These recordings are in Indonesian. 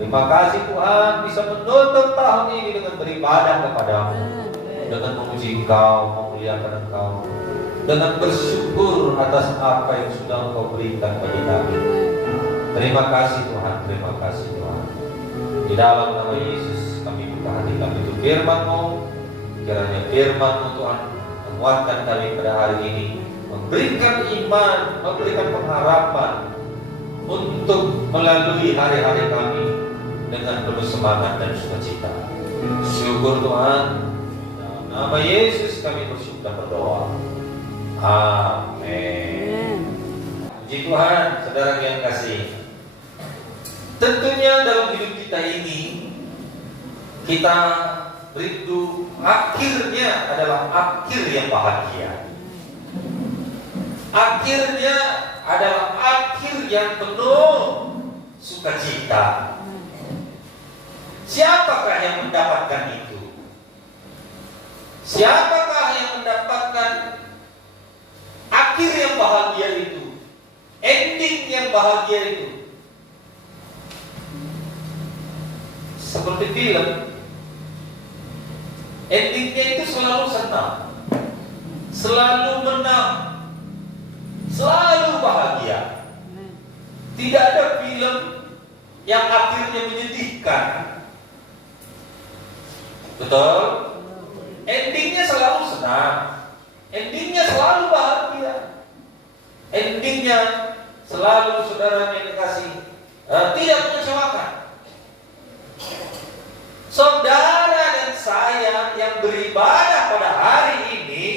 Terima kasih Tuhan bisa menutup tahun ini dengan beribadah kepadamu, dengan memuji Engkau, memuliakan Engkau, dengan bersyukur atas apa yang sudah Engkau berikan bagi kami. Terima kasih Tuhan, terima kasih Tuhan. Di dalam nama Yesus kami buka hati kami untuk firman-Mu. Kiranya firman-Mu Tuhan menguatkan kami pada hari ini, memberikan iman, memberikan pengharapan untuk melalui hari-hari kami dengan penuh semangat dan sukacita. Syukur Tuhan. Dalam nama Yesus kami bersyukur dan berdoa. Amin. Puji Tuhan, saudara yang kasih. Tentunya dalam hidup kita ini kita rindu akhirnya adalah akhir yang bahagia. Akhirnya adalah akhir yang penuh sukacita. Siapakah yang mendapatkan itu? Siapakah yang mendapatkan akhir yang bahagia itu? Ending yang bahagia itu? Seperti film, endingnya itu selalu senang, selalu menang, selalu bahagia. Tidak ada film yang akhirnya menyedihkan. Betul? Endingnya selalu senang, endingnya selalu bahagia, endingnya selalu saudara yang dikasih tidak mengecewakan. Saudara dan saya yang beribadah pada hari ini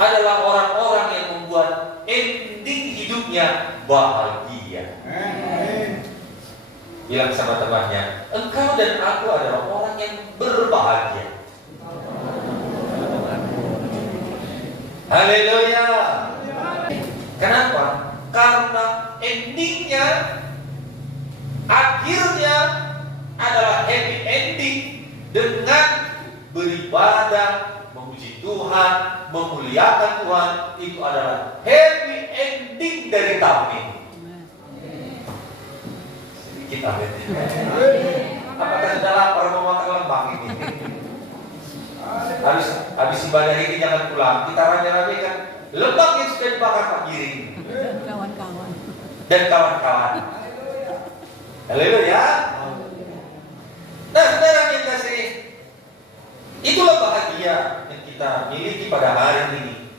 adalah orang-orang yang membuat ending hidupnya bahagia. Bilang sama temannya, engkau dan aku adalah orang yang berbahagia. Haleluya. Kenapa? Karena endingnya, akhirnya adalah happy ending dengan beribadah, memuji Tuhan, memuliakan Tuhan. Itu adalah happy ending dari tahun ini. Sedikit amin. Apakah sudah lapar mau makan lembang ini? Habis ibadah ini jangan pulang. Kita rame-rame kan lembang yang sudah dibakar Pak Giring dan kawan-kawan. Haleluya. Nah, saudara yang kasih, itulah bahagia yang kita miliki pada hari ini.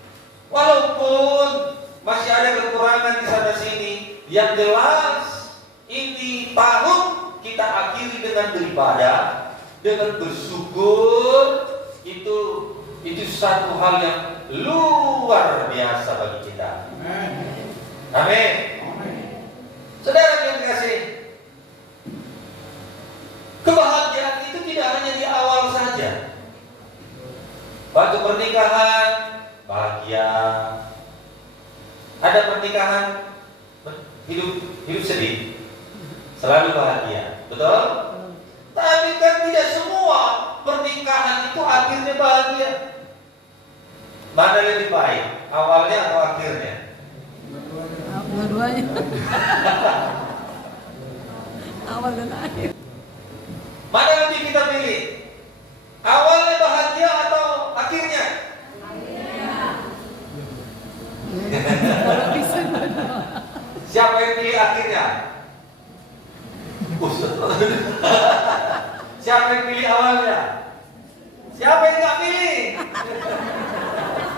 Walaupun masih ada kekurangan di sana sini, yang jelas ini tahun kita akhiri dengan beribadah, dengan bersyukur. Itu satu hal yang luar biasa bagi kita. Amin. Saudara yang kasih, kebahagiaan itu tidak hanya di awal saja. Waktu pernikahan bahagia. Ada pernikahan hidup sedih, selalu bahagia, betul? Tapi kan tidak semua pernikahan itu akhirnya bahagia. Mana lebih baik, awalnya atau akhirnya? Dua-duanya. Awal dan akhir. Mana lebih kita pilih? Awalnya bahagia atau akhirnya? Siapa yang pilih akhirnya? Siapa yang pilih awalnya? Siapa yang nggak pilih?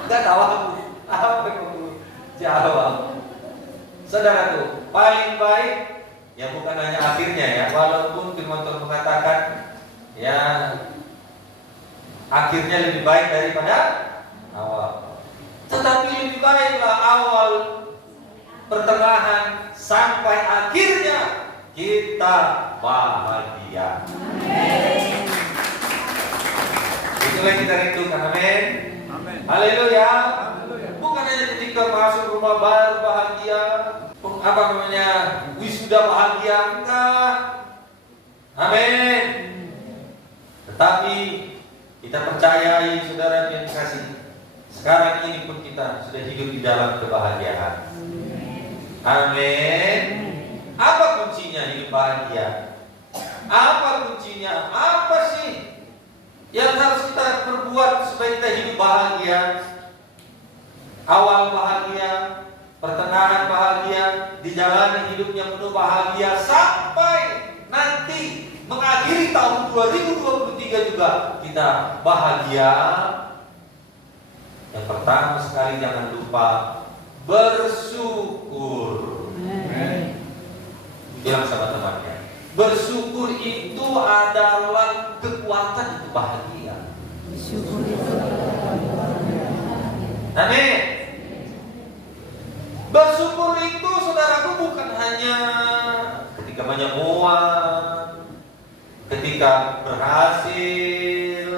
Nggak tahu aku. Apa yang jawab? Saudaraku, paling baik ya bukan hanya akhirnya ya, walaupun firman Tuhan mengatakan ya akhirnya lebih baik daripada awal. Tetapi lebih baiklah awal, pertengahan sampai akhirnya kita bahagia. Amin. Itulah yang kita rindukan. Amin. Haleluya. Bukan hanya ketika masuk rumah baru bahagia, wisuda bahagia, enggak. Amin. Tetapi kita percayai saudara yang dikasih, sekarang ini pun kita sudah hidup di dalam kebahagiaan. Amin. Apa kuncinya hidup bahagia? Apa kuncinya? Apa sih yang harus kita perbuat supaya kita hidup bahagia? Awal bahagia, pertengahan bahagia, dijalani hidupnya penuh bahagia sampai nanti mengakhiri tahun 2023 juga kita bahagia. Yang pertama sekali jangan lupa bersyukur. Bilang sama temannya, bersyukur itu adalah kekuatan untuk bahagia. Bersyukur itu. Amin. Bersyukur itu, saudaraku, bukan hanya ketika banyak uang, ketika berhasil,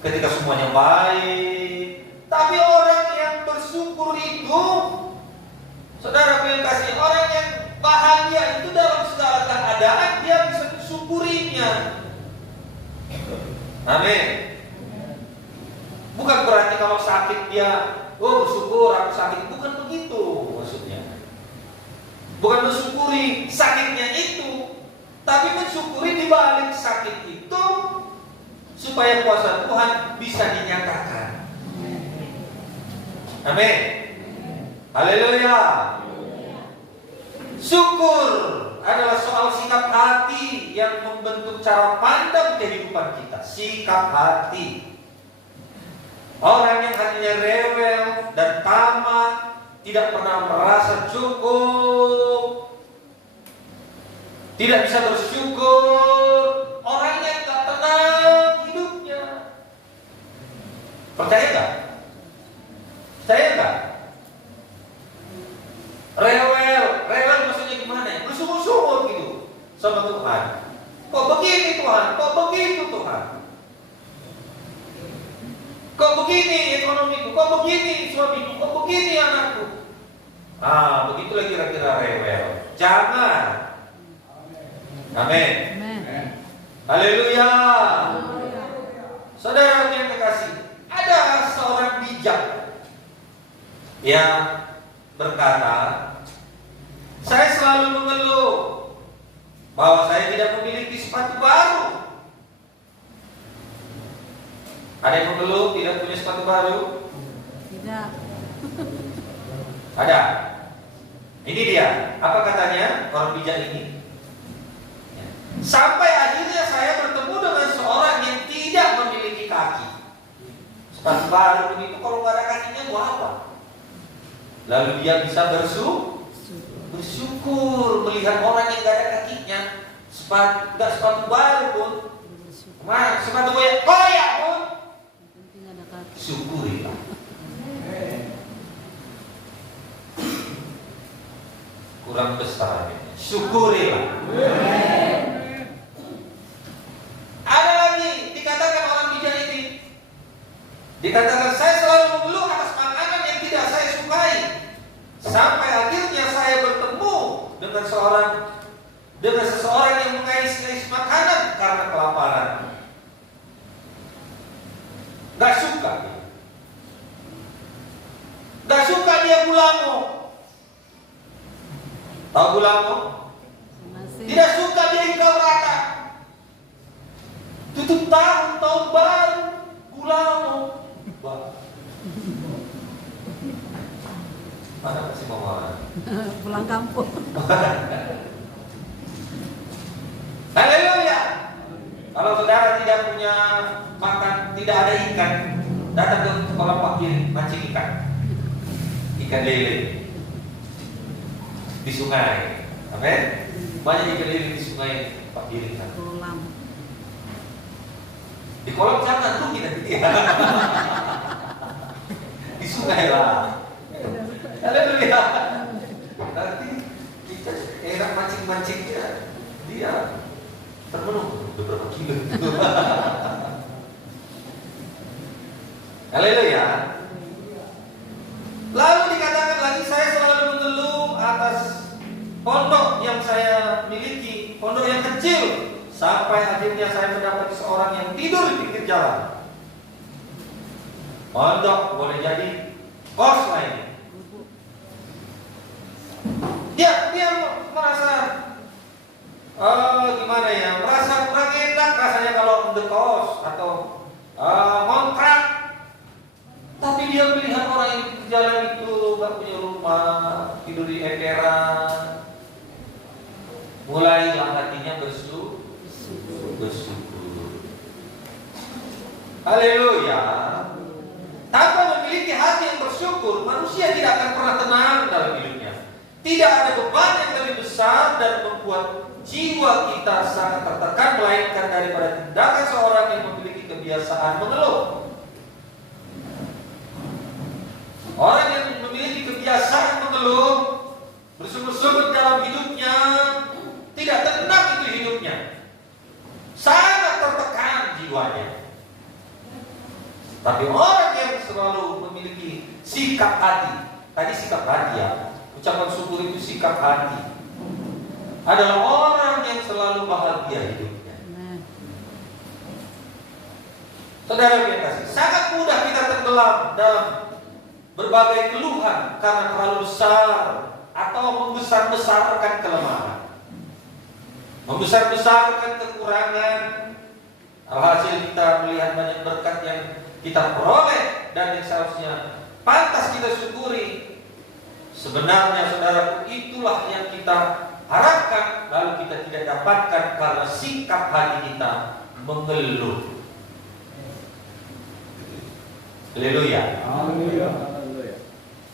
ketika semuanya baik. Tapi orang yang bersyukur itu, saudaraku yang kasih, orang yang bahagia itu dalam segala keadaan dia bisa mensyukurinya. Amin. Bukan berarti kalau sakit dia, oh bersyukur aku sakit. Bukan begitu maksudnya. Bukan mensyukuri sakitnya itu, tapi mensyukuri di balik sakit itu supaya kuasa Tuhan bisa dinyatakan. Amin. Haleluya. Syukur adalah soal sikap hati yang membentuk cara pandang kehidupan kita. Sikap hati. Orang yang hatinya rewel dan tamak, tidak pernah merasa cukup, tidak bisa bersyukur, orang yang tak tenang hidupnya. Percaya gak? Percaya gak? Rewel maksudnya gimana ya? Bersungguh-sungguh gitu sama Tuhan. Kok begini Tuhan? Kok begitu Tuhan? Kok begini ekonomiku? Kok begini suamiku? Kok begini anakku? Begitulah kira-kira rewel. Jangan. Amin. Haleluya. Saudara yang terkasih, ada seorang bijak yang berkata, saya selalu mengeluh bahwa saya tidak memiliki sepatu baru. Ada yang mengeluh tidak punya sepatu baru? Tidak. Ada. Ini dia. Apa katanya orang bijak ini? Sampai akhirnya saya bertemu dengan seorang yang tidak memiliki kaki. Sepatu baru begitu, kalau nggak ada kakinya buat apa? Lalu dia bisa bersyukur melihat orang yang nggak ada kakinya, nggak sepatu baru pun, sepatu koyak pun. Syukurilah. Kurang besar ini. Syukurilah. Ada lagi dikatakan orang bijak ini. Dikatakan saya selalu mengeluh atas makanan yang tidak saya sukai. Sampai akhirnya saya bertemu dengan seseorang yang mengais-ngais makanan karena kelaparan. Gak suka. Gak suka dia gulamo. Tahu gulamo? Tidak suka dia ikan rata. Tutup tahun baru gulamo. Mana masih mau marah? Pulang kampung. Haleluya. Kalau saudara tidak punya makan, tidak ada ikan, datang ke kolam Pak Kiri, mancing ikan lele di sungai. Amin. Banyak ikan lele di sungai Pak Kiri. Kolam. Di kolam jangan rugi nanti dia. Di sungai lah. Haleluya. Nanti kita enak mancing dia terpenuh beberapa kilo. Haleluya. Lalu dikatakan lagi, saya selalu mengeluh atas pondok yang saya miliki, pondok yang kecil, sampai akhirnya saya mendapat seorang yang tidur di pinggir jalan. Pondok boleh jadi kos lain. Dia merasa Mulailah hatinya bersyukur. Haleluya. Tanpa memiliki hati yang bersyukur, manusia tidak akan pernah tenang dalam hidupnya. Tidak ada beban yang lebih besar dan membuat jiwa kita sangat tertekan, melainkan daripada tindakan seorang yang memiliki kebiasaan mengeluh. Orang yang memiliki kebiasaan mengeluh, bersungut-sungut dalam hidupnya, tidak tenang itu hidupnya, sangat tertekan jiwanya. Tapi orang yang selalu memiliki sikap hati, tadi sikap hati ya, ucapan syukur itu sikap hati, adalah orang yang selalu bahagia hidupnya. Saudara yang kasih, sangat mudah kita tenggelam dalam berbagai keluhan karena terlalu besar atau membesar-besarkan kelemahan, membesar-besarkan kekurangan. Alhasil kita melihat banyak berkat yang kita peroleh dan yang seharusnya pantas kita syukuri. Sebenarnya saudaraku, itulah yang kita harapkan, lalu kita tidak dapatkan karena sikap hati kita mengeluh. Haleluya.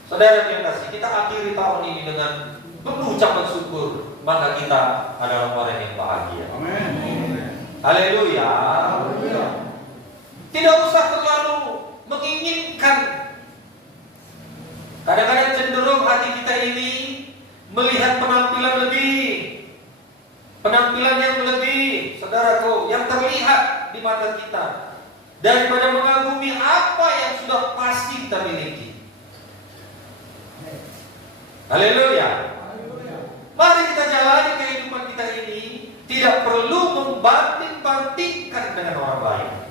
Saudara yang kasih, kita akhiri tahun ini dengan penuh ucapan syukur, maka kita adalah orang yang bahagia. Haleluya. Tidak usah terlalu menginginkan. Kadang-kadang cenderung hati kita ini melihat penampilan yang lebih, saudaraku, yang terlihat di mata kita, daripada mengagumi apa yang sudah pasti kita miliki. Haleluya. Mari kita jalani kehidupan kita ini, tidak perlu membanding-bandingkan dengan orang lain.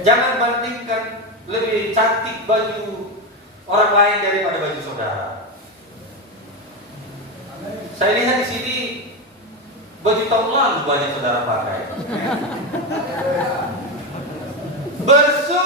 Jangan bandingkan lebih cantik baju orang lain daripada baju saudara. Saya lihat di sini baju tahun lalu banyak saudara pakai. Bersyukur.